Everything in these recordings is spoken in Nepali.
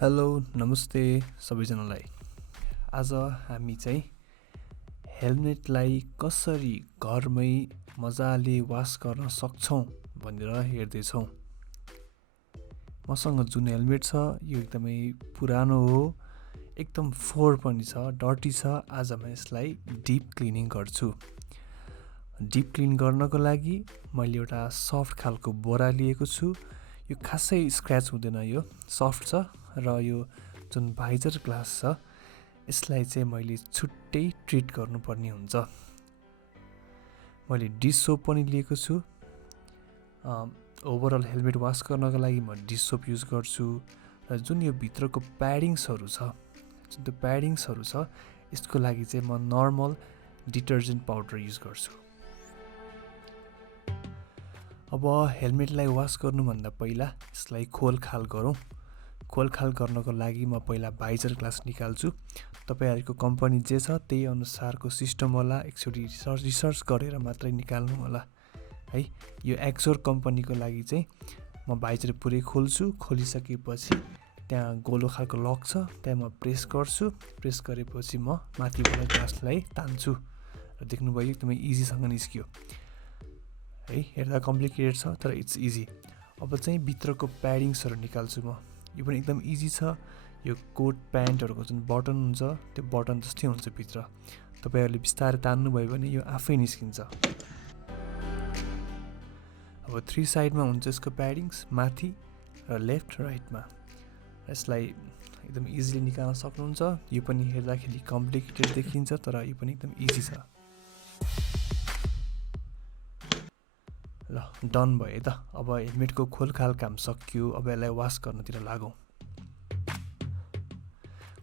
हेलो नमस्ते सबैजनालाई। आज हामी चाहिँ हेल्मेटलाई कसरी घरमै मजाले वास गर्न सक्छौँ भनेर हेर्दैछौँ। मसँग जुन हेल्मेट छ यो एकदमै पुरानो हो, एकदम फोहोर पनि छ, डर्टी छ। आज म यसलाई डिप क्लिनिङ गर्छु। डिप क्लिन गर्नको लागि मैले एउटा सफ्ट खालको बोरा लिएको छु। यो खासै स्क्रैच हुँदैन, यो सफ्ट छ र यो जुन भाइजर ग्लास छ यसलाई चाहिँ मैले छुट्टै ट्रिट गर्नुपर्ने हुन्छ। मैले डिस सोप पनि लिएको छु। ओभरअल हेल्मेट वास गर्नको लागि म डिस सोप युज गर्छु र जुन यो भित्रको प्याडिङ्सहरू छ, जुन त्यो प्याडिङ्सहरू छ यसको लागि चाहिँ म नर्मल डिटर्जेन्ट पाउडर युज गर्छु। अब हेल्मेटलाई वास गर्नुभन्दा पहिला यसलाई खोलखाल गरौँ। खोलखाल गर्नको लागि म पहिला भाइजर ग्लास निकाल्छु। तपाईँहरूको कम्पनी जे छ त्यही अनुसारको सिस्टम होला, एकचोटि रिसर्च गरेर मात्रै निकाल्नु होला है। यो एक्जोर कम्पनीको लागि चाहिँ म भाइजर पुरै खोल्छु। खोलिसकेपछि त्यहाँ गोलो खालको लक छ, त्यहाँ म प्रेस गर्छु। प्रेस गरेपछि म माथिबाट ग्लासलाई तान्छु र देख्नुभयो एकदमै इजीसँग निस्कियो है। हेर्दा कम्प्लिकेटेड छ तर इट्स इजी। अब चाहिँ भित्रको प्याडिङ्सहरू निकाल्छु म। यो पनि एकदम इजी छ। यो कोट प्यान्टहरूको जुन बटन हुन्छ त्यो बटन जस्तै हुन्छ भित्र। तपाईँहरूले बिस्तारै तान्नुभयो भने यो आफै निस्किन्छ। अब 3 साइडमा हुन्छ यसको प्याडिङ्स, माथि र लेफ्ट राइटमा। यसलाई एकदम इजिली निकाल्न सक्नुहुन्छ। यो पनि हेर्दाखेरि कम्प्लिकेटेड देखिन्छ तर यो पनि एकदम इजी छ। ल डन भयो है त। अब हेल्मेटको खोलखाल काम सकियो। अब यसलाई वास गर्नतिर लागौँ।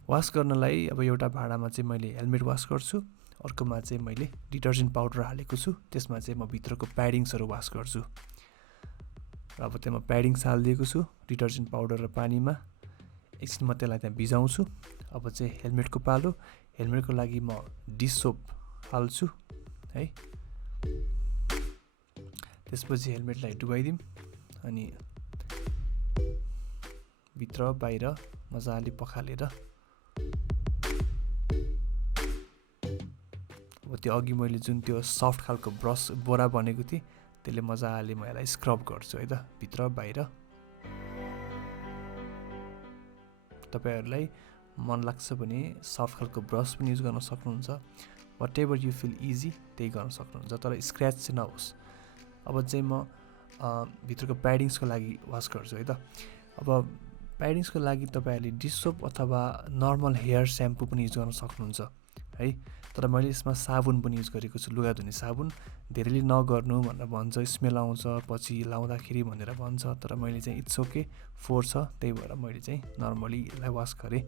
वास गर्नलाई अब एउटा भाँडामा चाहिँ मैले हेल्मेट वास गर्छु, अर्कोमा चाहिँ मैले डिटर्जेन्ट पाउडर हालेको छु। त्यसमा चाहिँ म भित्रको प्याडिङ्सहरू वास गर्छु। र अब त्यहाँ म प्याडिङ्स हालिदिएको छु डिटर्जेन्ट पाउडर र पानीमा। एकछिन म त्यसलाई त्यहाँ भिजाउँछु। अब चाहिँ हेल्मेटको पालो। हेल्मेटको लागि म डिस सोप हाल्छु है। त्यसपछि हेल्मेटलाई डुबाइदिउँ अनि भित्र बाहिर मजाले पखालेर अब त्यो अघि मैले जुन त्यो सफ्ट खालको ब्रस बोरा बनेको थिएँ त्यसले मजाले म यसलाई स्क्रब गर्छु है त, भित्र बाहिर। तपाईँहरूलाई मन लाग्छ भने सफ्ट खालको ब्रस पनि युज गर्न सक्नुहुन्छ। Whatever you feel easy त्यही गर्न सक्नुहुन्छ, तर स्क्रैच चाहिँ नहोस्। अब चाहिँ म भित्रको प्याडिङ्सको लागि वास गर्छु है त। अब प्याडिङ्सको लागि तपाईँहरूले डिस सोप अथवा नर्मल हेयर स्याम्पू पनि युज गर्न सक्नुहुन्छ है। तर मैले यसमा साबुन पनि युज गरेको छु, लुगा धुने साबुन। धेरैले नगर्नु भनेर भन्छ, स्मेल आउँछ पछि लाउँदाखेरि भनेर भन्छ, तर मैले चाहिँ इट्स ओके, फोहोर छ त्यही भएर मैले चाहिँ नर्मली यसलाई वास गरेँ।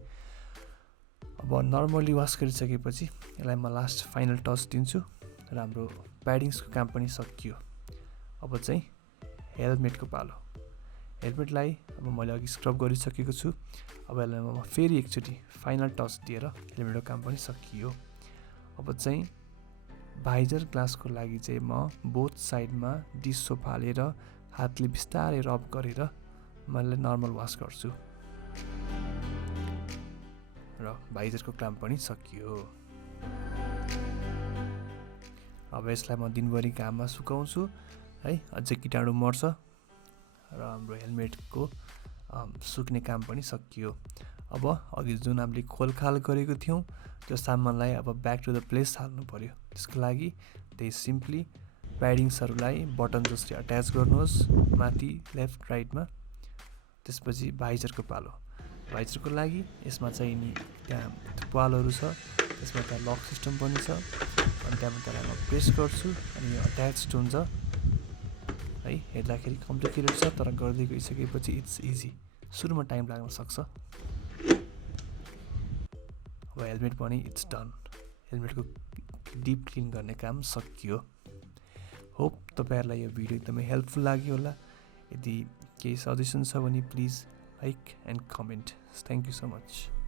अब नर्मली वास गरिसकेपछि यसलाई म लास्ट फाइनल टच दिन्छु र हाम्रो प्याडिङ्सको काम पनि सकियो। अब चाहिँ हेल्मेटको पालो। हेल्मेटलाई अब मैले अघि स्क्रब गरिसकेको छु। अब यसलाई म फेरि एकचोटि फाइनल टच दिएर हेल्मेटको काम पनि सकियो। अब चाहिँ भाइजर ग्लासको लागि चाहिँ म बोथ साइडमा डिस सोप हालेर हातले बिस्तारै रब गरेर मैले नर्मल वास गर्छु र भाइजरको काम पनि सकियो। अब यसलाई म दिनभरि घाममा सुकाउँछु है, अझै कीटाणु मर्छ र हाम्रो हेल्मेटको सुक्ने काम पनि सकियो। अब अघि जुन हामीले खोलखाल गरेको थियौँ त्यो सामानलाई अब ब्याक टु द प्लेस हाल्नु पर्यो। त्यसको लागि त्यही सिम्पली प्याडिङ्सहरूलाई बटन जस्तै अट्याच गर्नुहोस् माथि लेफ्ट राइटमा। त्यसपछि भाइजरको पालो। भाइजरको लागि यसमा चाहिँ नि त्यहाँ पालहरू छ, त्यसमा त्यहाँ लक सिस्टम पनि छ अनि त्यहाँबाट त्यसलाई म प्रेस गर्छु अनि यो अट्याच्ड हुन्छ है। हेर्दाखेरि कम्प्लिकेटेड छ तर गर्दै गइसकेपछि इट्स इजी। सुरुमा टाइम लाग्न सक्छ। अब हेल्मेट पनि इट्स डन। हेल्मेटको डिप क्लिन गर्ने काम सकियो। होप तपाईँहरूलाई यो भिडियो एकदमै हेल्पफुल लाग्यो होला। यदि केही सजेसन छ भने please like and comment. Thank you so much.